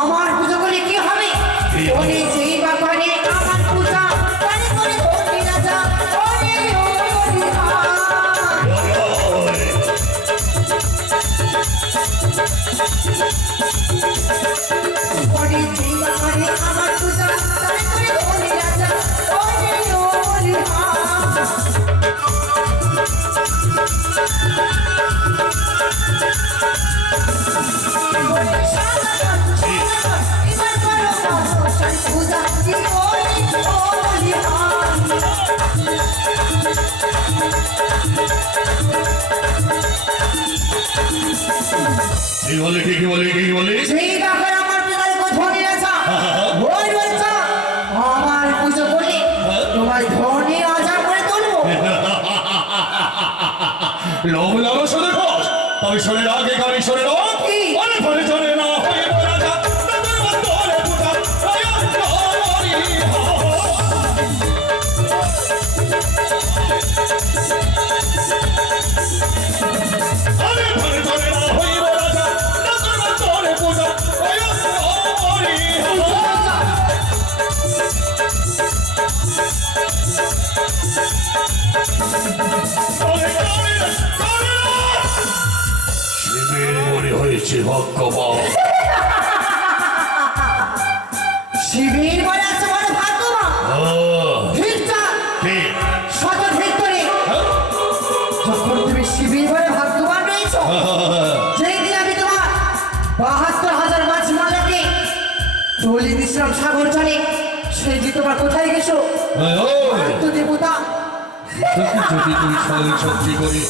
আমার পুজো করে কি হবে? ওরে যেই বা করে আমার পূজা করে করে ধরবি না যা ওরে ওরে যেই বা করে আমার পূজা করে করে ধরবি না যা ওরে কি বলে সেই ব্যাপারে আমার পিতার ধনী রাজা ওই বাচ্চা আমার পুজো করলে তোমার ধনী রাজা করে তুলবো। লোভ লালস দেখো তবে শোনে রাগে গাড়ি শোনে রাগ অনেক ফলে চলে না হয়ে রাজা ভগবান শিবির বলে আছে বলে ভাগ্যবান ঠিক শত ঠিক করে যখন তুমি শিবির বলে ভাগ্যবান রয়েছো যেই দিন আমি তোমার ৭২,০০০ মাছ মালাকে তলি বিশ্রাম সাগর চলে সেই যে তোমার কোথায় গেছো দেবতা যদি তুমি সত্যি করি